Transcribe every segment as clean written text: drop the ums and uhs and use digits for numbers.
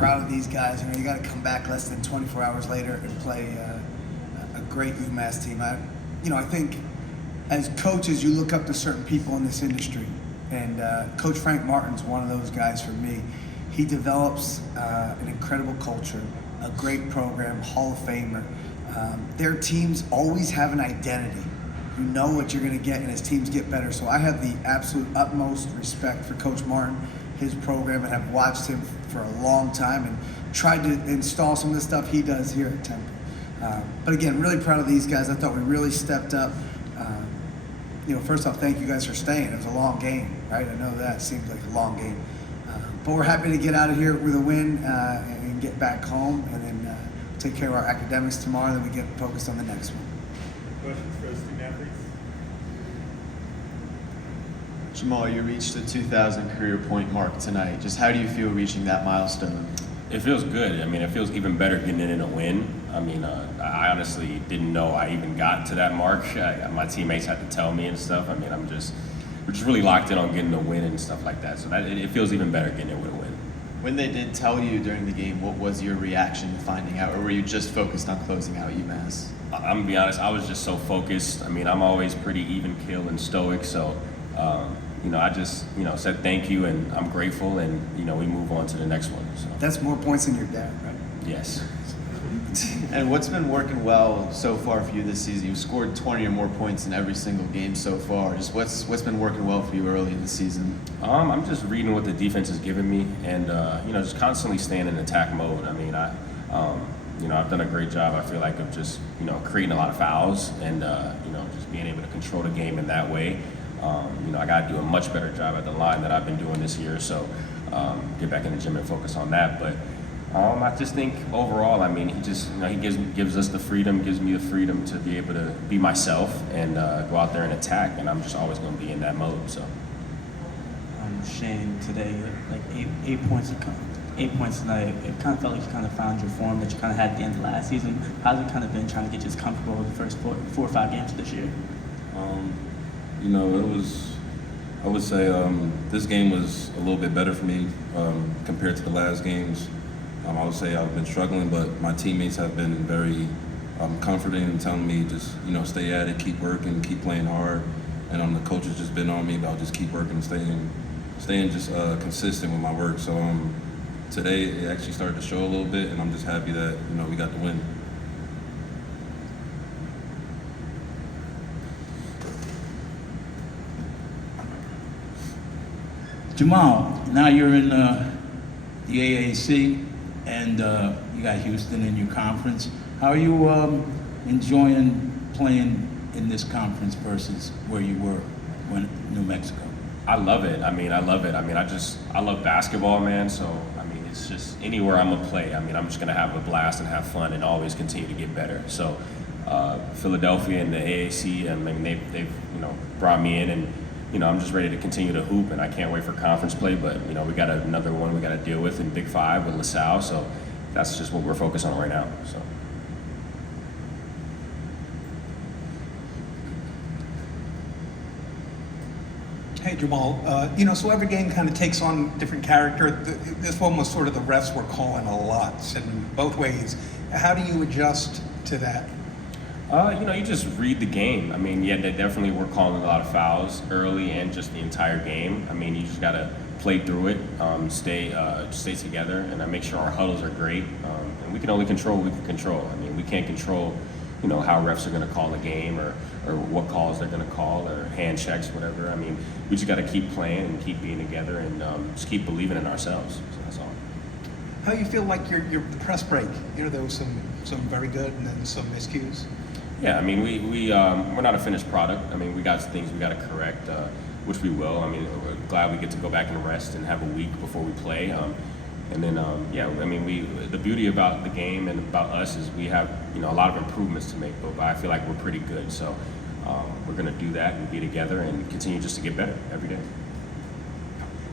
proud of these guys. You got to come back less than 24 hours later and play a great UMass team. I think as coaches, you look up to certain people in this industry, and Coach Frank Martin's one of those guys for me. He develops an incredible culture, a great program, Hall of Famer. Their teams always have an identity. You know what you're going to get, and his teams get better. So I have the absolute utmost respect for Coach Martin, his program, and have watched him for a long time and tried to install some of the stuff he does here at Temple. But again, really proud of these guys. I thought we really stepped up. First off, thank you guys for staying. It was a long game, right? I know that seems like a long game. But we're happy to get out of here with a win and get back home, and then take care of our academics tomorrow, and then we get focused on the next one. Questions for the student athletes? Jamal, you reached the 2,000 career point mark tonight. Just how do you feel reaching that milestone? It feels good. I mean, it feels even better getting it in a win. I mean, I honestly didn't know I even got to that mark. My teammates had to tell me and stuff. I mean, we're just really locked in on getting a win and stuff like that. So it feels even better getting it with a win. When they did tell you during the game, what was your reaction to finding out, or were you just focused on closing out UMass? I'm gonna be honest, I was just so focused. I mean, I'm always pretty even keel and stoic, so I just said thank you, and I'm grateful, and we move on to the next one. So. That's more points than your dad, right? Yes. And what's been working well so far for you this season? You've scored 20 or more points in every single game so far. Just what's been working well for you early in the season? I'm just reading what the defense is giving me, and just constantly staying in attack mode. I mean, I've done a great job. I feel like of just creating a lot of fouls, and just being able to control the game in that way. I got to do a much better job at the line that I've been doing this year. So get back in the gym and focus on that. But I just think overall, I mean, he just he gives us the freedom, gives me the freedom to be able to be myself and go out there and attack. And I'm just always going to be in that mode. So. Shane, today, like eight points tonight. It kind of felt like you kind of found your form that you kind of had at the end of last season. How's it kind of been trying to get you comfortable with the first four or five games this year? I would say this game was a little bit better for me compared to the last games. I would say I've been struggling, but my teammates have been very comforting and telling me just, stay at it, keep working, keep playing hard. And the coach has just been on me about just keep working and staying just consistent with my work. So today it actually started to show a little bit, and I'm just happy that, we got the win. Jamal, now you're in the AAC, and you got Houston in your conference. How are you enjoying playing in this conference versus where you were when New Mexico? I love it. I love basketball, man. So, it's just anywhere I'm going to play. I'm just going to have a blast and have fun and always continue to get better. So, Philadelphia and the AAC, they've brought me in, and I'm just ready to continue to hoop, and I can't wait for conference play. But we got another one we got to deal with in Big 5 with LaSalle, so that's just what we're focused on right now. So. Hey Jamal, so every game kind of takes on different character. This one was sort of the refs were calling a lot, sitting both ways. How do you adjust to that? You just read the game. They definitely were calling a lot of fouls early and just the entire game. You just got to play through it, stay together, and make sure our huddles are great. And we can only control what we can control. We can't control, how refs are going to call a game or what calls they're going to call or hand checks, whatever. We just got to keep playing and keep being together and just keep believing in ourselves. So that's all. How do you feel like your press break? There was some very good and then some miscues. Yeah, we're not a finished product. We got things we got to correct, which we will. We're glad we get to go back and rest and have a week before we play. The beauty about the game and about us is we have, a lot of improvements to make, but I feel like we're pretty good. So we're going to do that and be together and continue just to get better every day.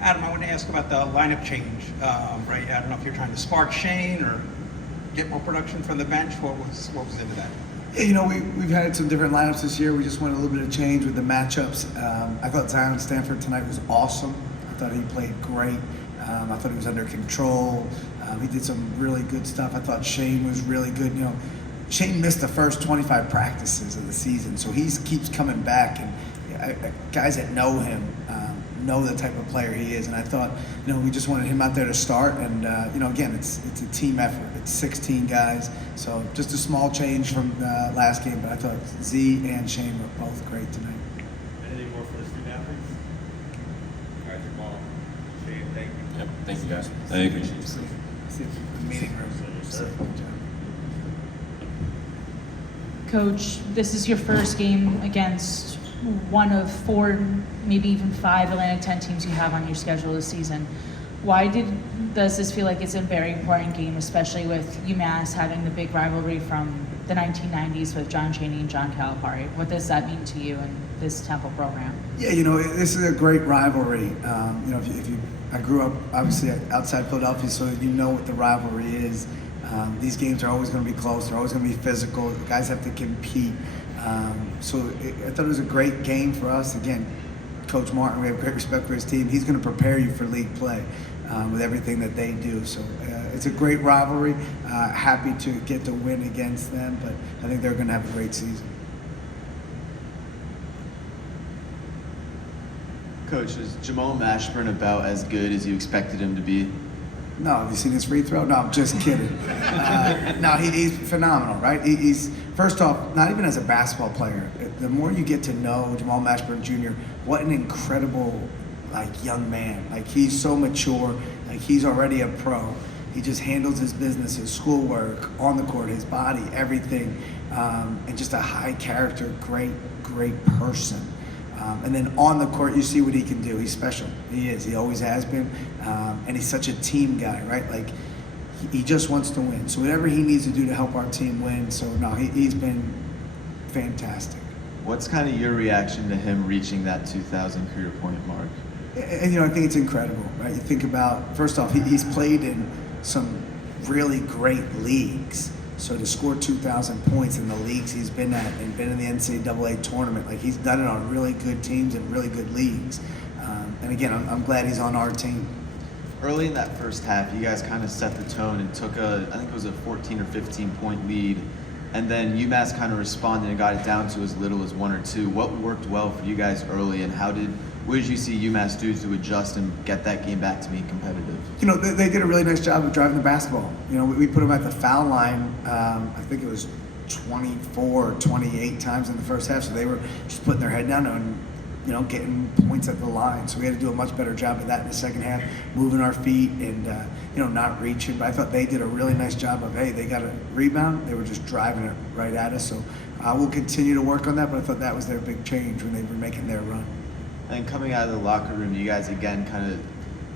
Adam, I want to ask about the lineup change. Right? I don't know if you're trying to spark Shane or get more production from the bench. What was into that? Yeah, we've had some different lineups this year. We just wanted a little bit of change with the matchups. I thought Zion Stanford tonight was awesome. I thought he played great. I thought he was under control. He did some really good stuff. I thought Shane was really good. You know, Shane missed the first 25 practices of the season, so he keeps coming back. And guys that know him know the type of player he is. And I thought, you know, we just wanted him out there to start. And you know, again, it's a team effort. It's 16 guys, so just a small change from last game. But I thought Z and Shane were both great tonight. Anything more for the student athletes? All right, Jamal, Shane, thank you. Yep. Thank you guys. Thank you. See you in the meeting room. Coach, this is your first game against one of 4, maybe even 5 Atlantic 10 teams you have on your schedule this season. Why does this feel like it's a very important game, especially with UMass having the big rivalry from the 1990s with John Chaney and John Calipari? What does that mean to you and this Temple program? Yeah, you know, this is a great rivalry. You know, I grew up obviously outside Philadelphia, so you know what the rivalry is. These games are always going to be close. They're always going to be physical. The guys have to compete. So I thought it was a great game for us. Again, Coach Martin, we have great respect for his team. He's going to prepare you for league play with everything that they do. So it's a great rivalry. Happy to get to win against them, but I think they're going to have a great season. Coach, is Jamal Mashburn about as good as you expected him to be? No, have you seen his free throw? No, I'm just kidding. No, he's phenomenal, right? He's, first off, not even as a basketball player. The more you get to know Jamal Mashburn Jr., what an incredible, young man. He's so mature. He's already a pro. He just handles his business, his schoolwork, on the court, his body, everything, and just a high character, great person. And then on the court, you see what he can do. He's special. He is. He always has been. And he's such a team guy, right? He just wants to win. So whatever he needs to do to help our team win. So, no, he's been fantastic. What's kind of your reaction to him reaching that 2,000 career point mark? And, you know, I think it's incredible, right? You think about, first off, he's played in some really great leagues. So to score 2,000 points in the leagues he's been at and been in the NCAA tournament, he's done it on really good teams and really good leagues. And again, I'm glad he's on our team. Early in that first half, you guys kind of set the tone and took I think it was a 14 or 15 point lead. And then UMass kind of responded and got it down to as little as 1 or 2. What worked well for you guys early, and what did you see UMass do to adjust and get that game back to being competitive? You know, they did a really nice job of driving the basketball. You know, we put them at the foul line, I think it was 24 or 28 times in the first half, so they were just putting their head down and, you know, getting points at the line. So we had to do a much better job of that in the second half, moving our feet and, you know, not reaching. But I thought they did a really nice job of, hey, they got a rebound. They were just driving it right at us. So we'll continue to work on that, but I thought that was their big change when they were making their run. And coming out of the locker room, you guys again kind of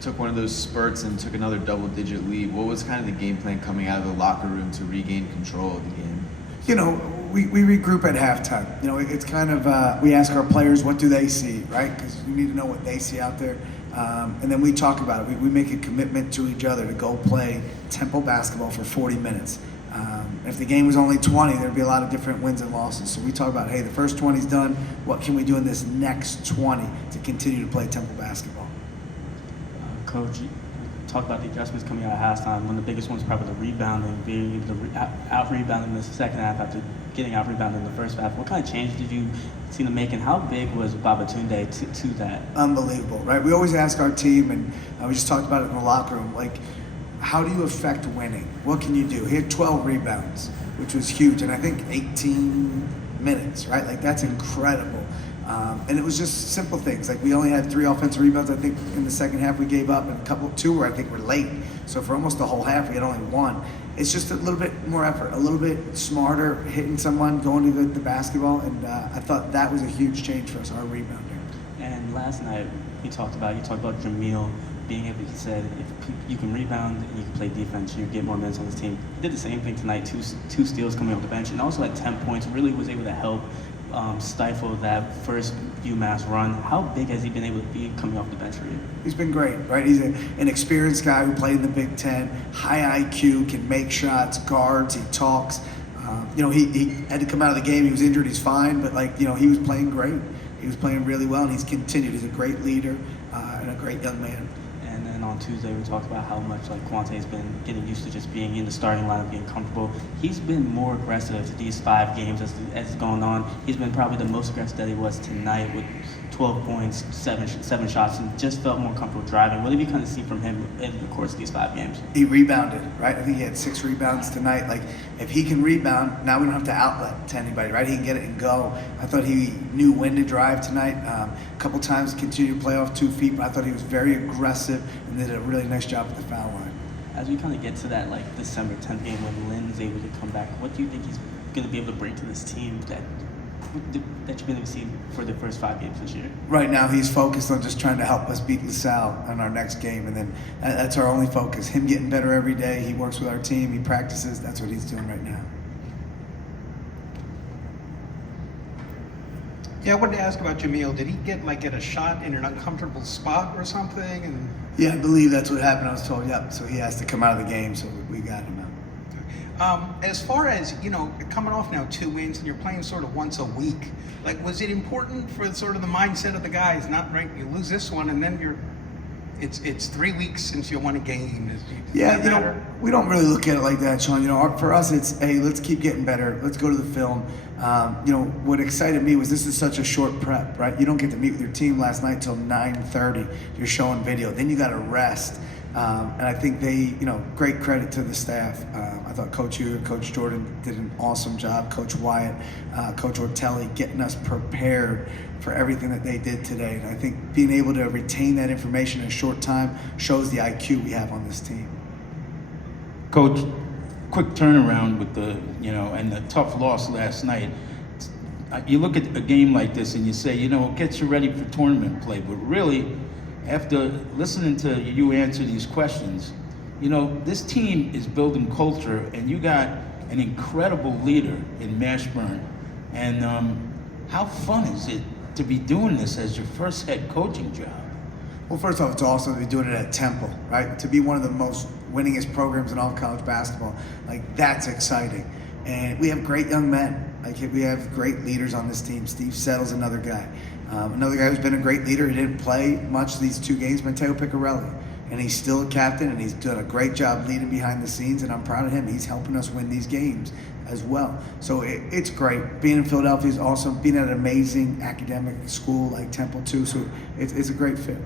took one of those spurts and took another double-digit lead. What was kind of the game plan coming out of the locker room to regain control of the game? You know, we regroup at halftime. You know, it's kind of, we ask our players, what do they see, right? Because we need to know what they see out there. And then we talk about it. We make a commitment to each other to go play Temple basketball for 40 minutes. If the game was only 20, there'd be a lot of different wins and losses. So we talk about, hey, the first 20's done. What can we do in this next 20 to continue to play Temple basketball? Coach, you talked about the adjustments coming out of halftime. One of the biggest ones probably the rebounding, being able to out-rebound in the second half after getting out-rebounded in the first half. What kind of change did you see them make, and how big was Babatunde to that? Unbelievable, right? We always ask our team, and we just talked about it in the locker room, how do you affect winning? What can you do? He had 12 rebounds, which was huge, and I think 18 minutes, right? That's incredible. And it was just simple things. We only had 3 offensive rebounds, I think, in the second half we gave up, and 2 were, I think, were late. So for almost the whole half, we had only 1. It's just a little bit more effort, a little bit smarter, hitting someone, going to the basketball, and I thought that was a huge change for us, our rebounder. And last night, you talked about Jamal being able, he said, if you can rebound and you can play defense, you get more minutes on this team. He did the same thing tonight, two steals coming off the bench, and also at 10 points, really was able to help stifle that first UMass run. How big has he been able to be coming off the bench for you? He's been great, right? He's an experienced guy who played in the Big Ten, high IQ, can make shots, guards, he talks. You know, he had to come out of the game. He was injured, he's fine, but you know, he was playing great. He was playing really well, and he's continued. He's a great leader and a great young man. And then on Tuesday, we talked about how much like Quante's been getting used to just being in the starting lineup, being comfortable. He's been more aggressive these 5 games as it's going on. He's been probably the most aggressive that he was tonight with 12 points, seven shots, and just felt more comfortable driving. What have you kind of seen from him in the course of these 5 games? He rebounded, right? I think he had 6 rebounds tonight. Like, if he can rebound, now we don't have to outlet to anybody, right? He can get it and go. I thought he knew when to drive tonight. A couple times continued to play off 2 feet, but I thought he was very aggressive and did a really nice job at the foul line. As we kind of get to that like December 10th game when Lynn's able to come back, what do you think he's going to be able to bring to this team that you've been able to see for the first 5 games this year? Right now, he's focused on just trying to help us beat LaSalle in our next game, and then that's our only focus. Him getting better every day. He works with our team. He practices. That's what he's doing right now. Yeah, I wanted to ask about Jamal. Did he get a shot in an uncomfortable spot or something? And Yeah, I believe that's what happened. I was told, yep. So he has to come out of the game, so we got him out. as far as coming off now 2 wins and you're playing sort of once a week, like was it important for sort of the mindset of the guys? Not right, you lose this one and then it's 3 weeks since you won a game. Yeah, we don't really look at it like that, Sean. For us, it's, hey, let's keep getting better. Let's go to the film. What excited me was this is such a short prep, right? You don't get to meet with your team last night till 9:30. You're showing video. Then you got to rest. And I think they, great credit to the staff. I thought Coach Hugh and Coach Jordan did an awesome job. Coach Wyatt, Coach Ortelli, getting us prepared for everything that they did today. And I think being able to retain that information in a short time shows the IQ we have on this team. Coach, quick turnaround with and the tough loss last night. You look at a game like this and you say, it gets you ready for tournament play, but really, after listening to you answer these questions, this team is building culture, and you got an incredible leader in Mashburn. And how fun is it to be doing this as your first head coaching job? Well, first off, it's awesome to be doing it at Temple, right? To be one of the most winningest programs in all of college basketball, that's exciting. And we have great young men. We have great leaders on this team. Steve Settle's another guy. Another guy who's been a great leader. He didn't play much these 2 games, Matteo Piccarelli. And he's still a captain, and he's done a great job leading behind the scenes, and I'm proud of him. He's helping us win these games as well. So it's great. Being in Philadelphia is awesome. Being at an amazing academic school like Temple, too. So it's a great fit.